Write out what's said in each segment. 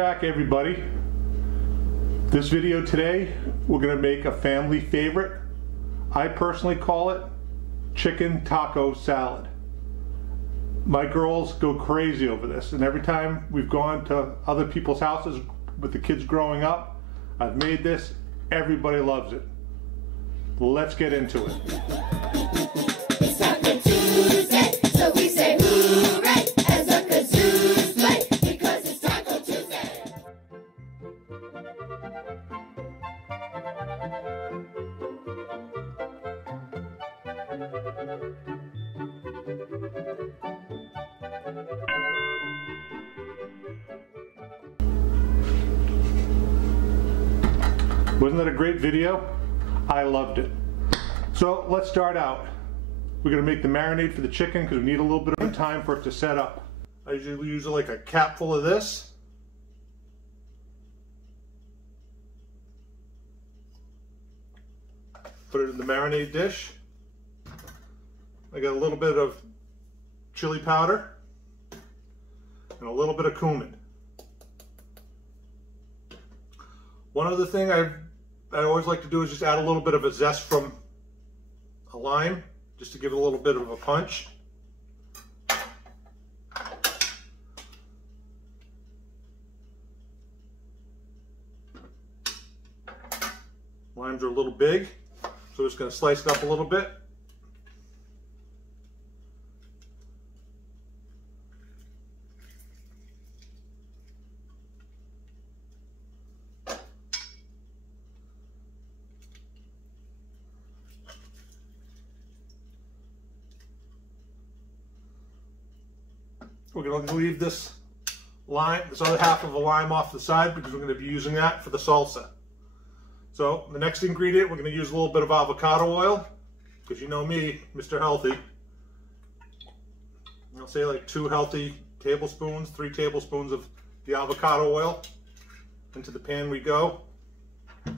back, everybody. This video today, we're going to make a family favorite. I personally call it chicken taco salad. My girls go crazy over this, and every time we've gone to other people's houses with the kids growing up, I've made this. Everybody loves it. Let's get into it. It's Taco Tuesday, so we say hooray as the kazoos play, because it's Taco Tuesday. Wasn't that a great video? I loved it. So let's start out. We're going to make the marinade for the chicken because we need a little bit of time for it to set up. I usually use like a cap full of this. Put it in the marinade dish. I got a little bit of chili powder and a little bit of cumin. One other thing I always like to do is just add a little bit of a zest from a lime, just to give it a little bit of a punch. Limes are a little big, so we're just going to slice it up a little bit. We're going to leave this other half of a lime off the side because we're going to be using that for the salsa. So the next ingredient, we're going to use a little bit of avocado oil, because you know me, Mr. Healthy. I'll say like 2 healthy tablespoons, 3 tablespoons of the avocado oil. Into the pan we go. Give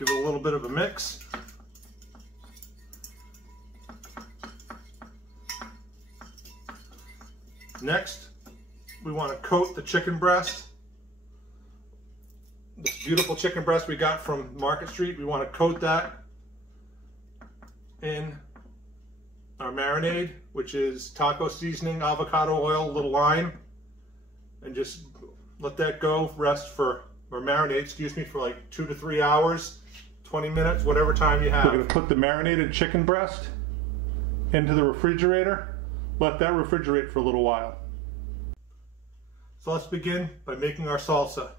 it a little bit of a mix. Next, we want to coat the chicken breast. This beautiful chicken breast we got from Market Street, we want to coat that in our marinade, which is taco seasoning, avocado oil, a little lime, and just let that go rest for, or marinate, excuse me, for like 2 to 3 hours, 20 minutes, whatever time you have. We're going to put the marinated chicken breast into the refrigerator. Let that refrigerate for a little while. So let's begin by making our salsa.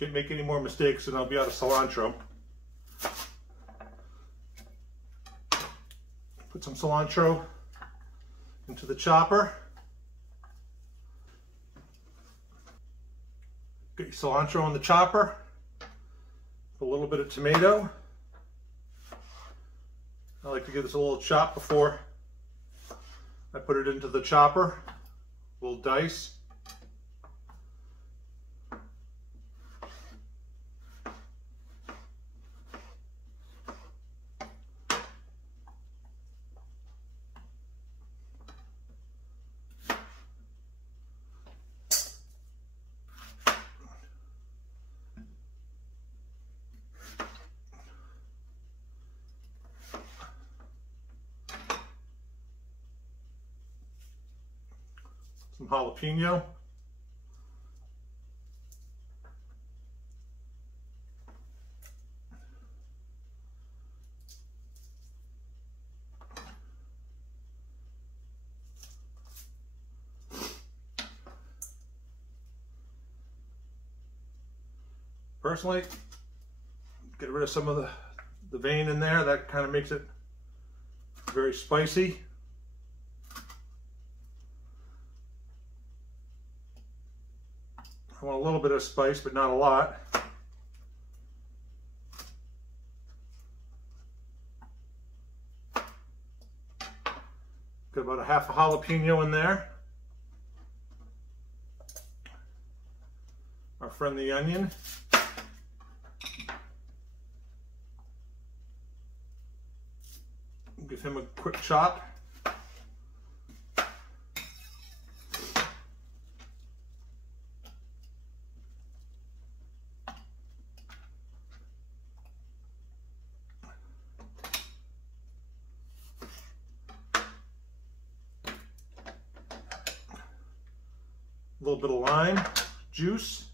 Can't make any more mistakes and I'll be out of cilantro. Put some cilantro into the chopper. Get your cilantro in the chopper. A little bit of tomato. I like to give this a little chop before I put it into the chopper. A little dice. Some jalapeno. Personally, get rid of some of the vein in there. That kind of makes it very spicy. I want a little bit of spice, but not a lot. Got about a half a jalapeno in there. Our friend the onion. Give him a quick chop. A little bit of lime juice.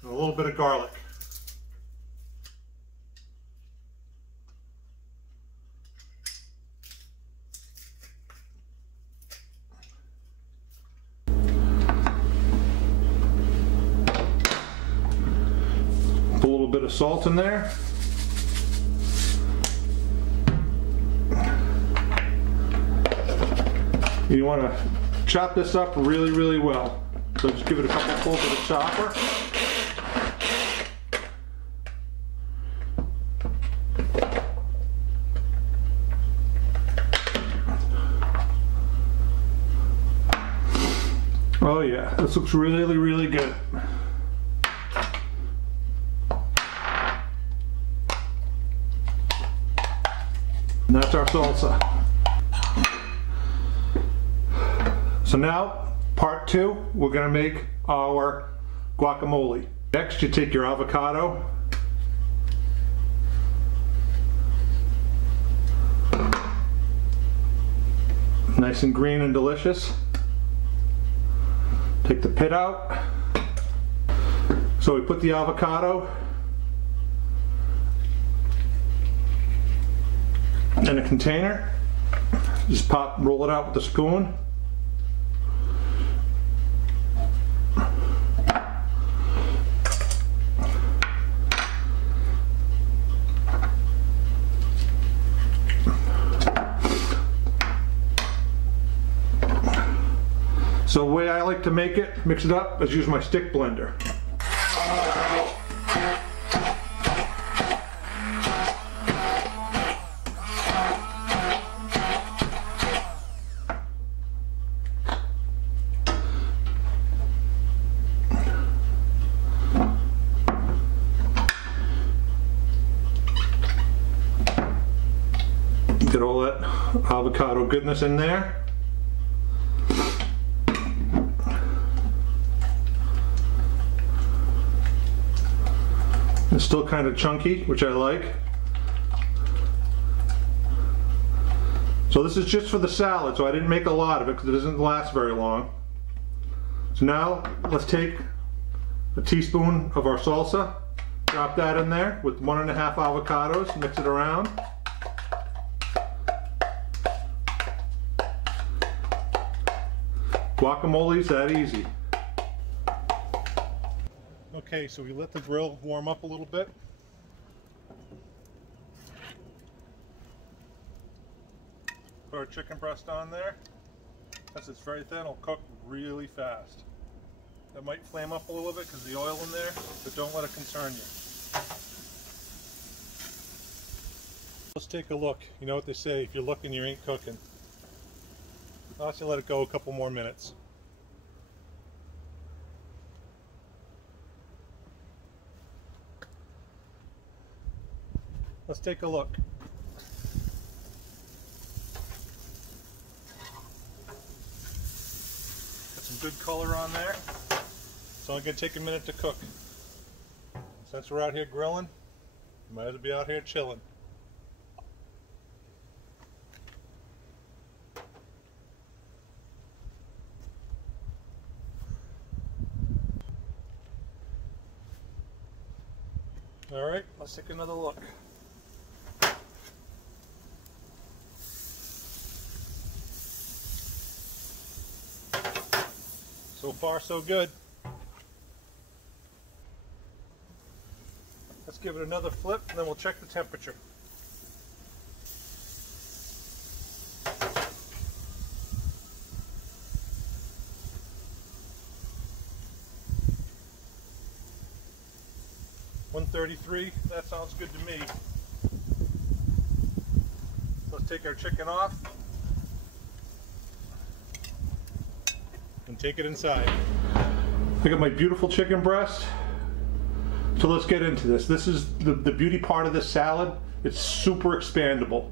And a little bit of garlic. Put a little bit of salt in there. You want to chop this up really, really well. So just give it a couple pulls of the chopper. Oh yeah, this looks really, really good. And that's our salsa. So now, part two, we're gonna make our guacamole. Next, you take your avocado, nice and green and delicious. Take the pit out. So we put the avocado in a container. Just roll it out with a spoon. So the way I like to mix it up, is use my stick blender. Get all that avocado goodness in there. It's still kind of chunky, which I like. So this is just for the salad, so I didn't make a lot of it because it doesn't last very long. So now let's take a teaspoon of our salsa, drop that in there with 1.5 avocados, mix it around. Guacamole's that easy. Okay, so we let the grill warm up a little bit. Put our chicken breast on there. Since it's very thin, it'll cook really fast. It might flame up a little bit because of the oil in there, but don't let it concern you. Let's take a look. You know what they say, if you're looking, you ain't cooking. I'll just let it go a couple more minutes. Let's take a look. Got some good color on there. It's only going to take a minute to cook. Since we're out here grilling, we might as well be out here chilling. Alright, let's take another look. So far, so good. Let's give it another flip and then we'll check the temperature. $133, that sounds good to me. Let's take our chicken off and and take it inside. I got my beautiful chicken breast. So let's get into this. This is the beauty part of this salad. It's super expandable.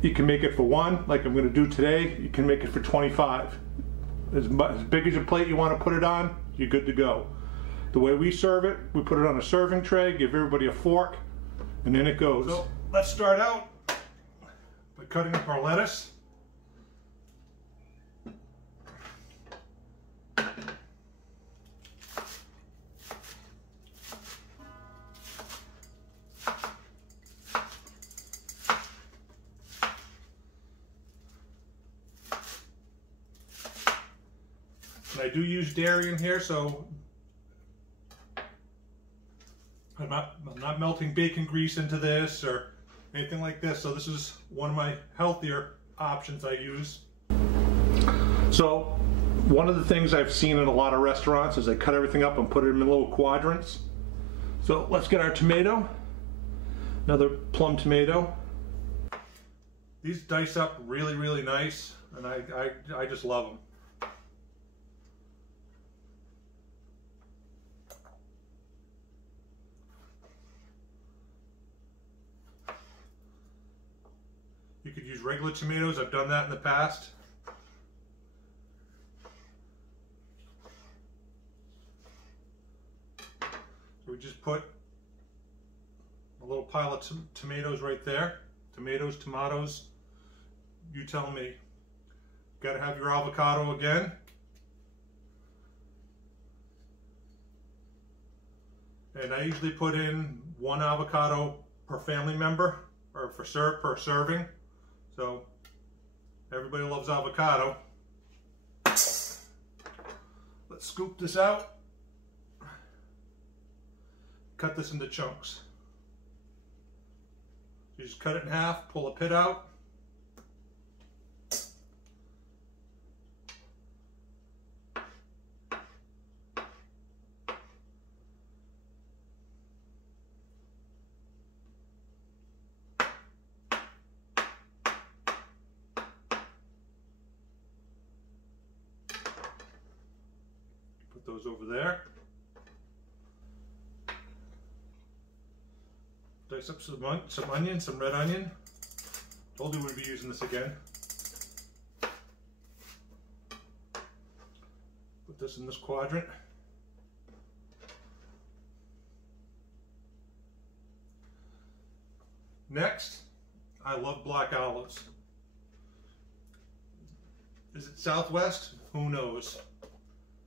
You can make it for one, like I'm going to do today. You can make it for 25. As big as your plate you want to put it on, you're good to go. The way we serve it, we put it on a serving tray, give everybody a fork, and then it goes. So let's start out by cutting up our lettuce. And I do use dairy in here, so I'm not melting bacon grease into this or anything like this. So this is one of my healthier options I use. So one of the things I've seen in a lot of restaurants is they cut everything up and put it in little quadrants. So let's get our tomato, another plum tomato. These dice up really, really nice, and I just love them. You could use regular tomatoes. I've done that in the past. So we just put a little pile of tomatoes right there. Tomatoes. You tell me. Got to have your avocado again. And I usually put in 1 avocado per family member, or per serving. So everybody loves avocado. Let's scoop this out. Cut this into chunks. You just cut it in half, pull a pit out. Put those over there. Dice up some onion, some red onion. Told you we'd be using this again. Put this in this quadrant. Next, I love black olives. Is it Southwest? Who knows?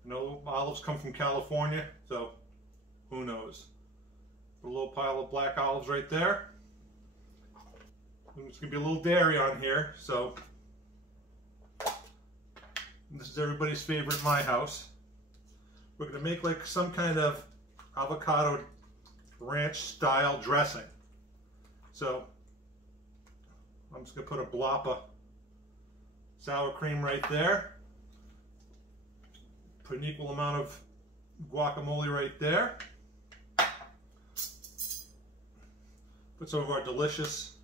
I know olives come from California, so who knows? A little pile of black olives right there. There's going to be a little dairy on here, so this is everybody's favorite in my house. We're going to make like some kind of avocado ranch style dressing. So I'm just going to put a blop of sour cream right there. Put an equal amount of guacamole right there. Put some of our delicious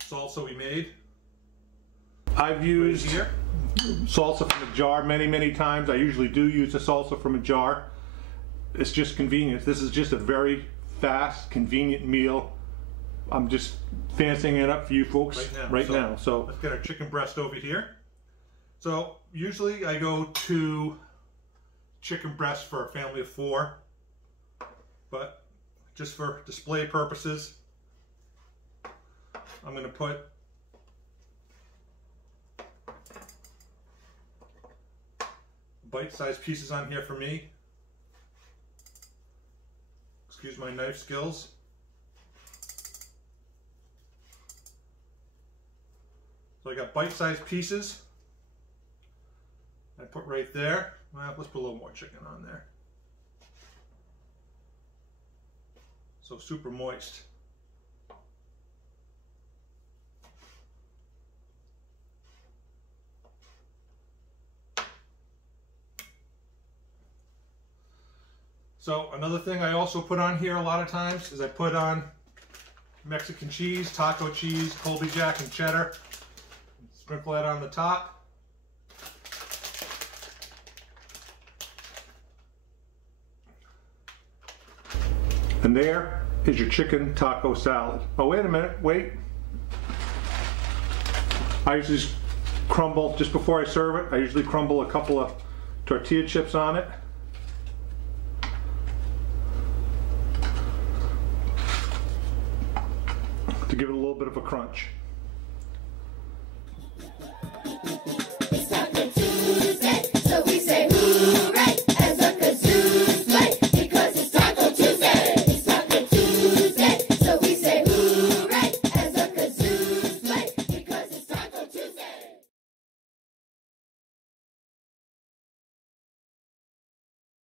salsa we made. I've used salsa from a jar many times. I usually do use the salsa from a jar. It's just convenience. This is just a very fast, convenient meal. I'm just fancying it up for you folks right now. So let's get our chicken breast over here. So usually I go to chicken breast for a family of 4, but just for display purposes, I'm going to put bite-sized pieces on here for me. Excuse my knife skills. So I got bite-sized pieces. I put right there. Well, let's put a little more chicken on there. So super moist. So another thing I also put on here a lot of times is I put on Mexican cheese, taco cheese, Colby Jack, and cheddar. It's Sprinkle that on the top. And there is your chicken taco salad. Oh, wait a minute, wait. I usually crumble, just before I serve it, I usually crumble a couple of tortilla chips on it. To give it a little bit of a crunch.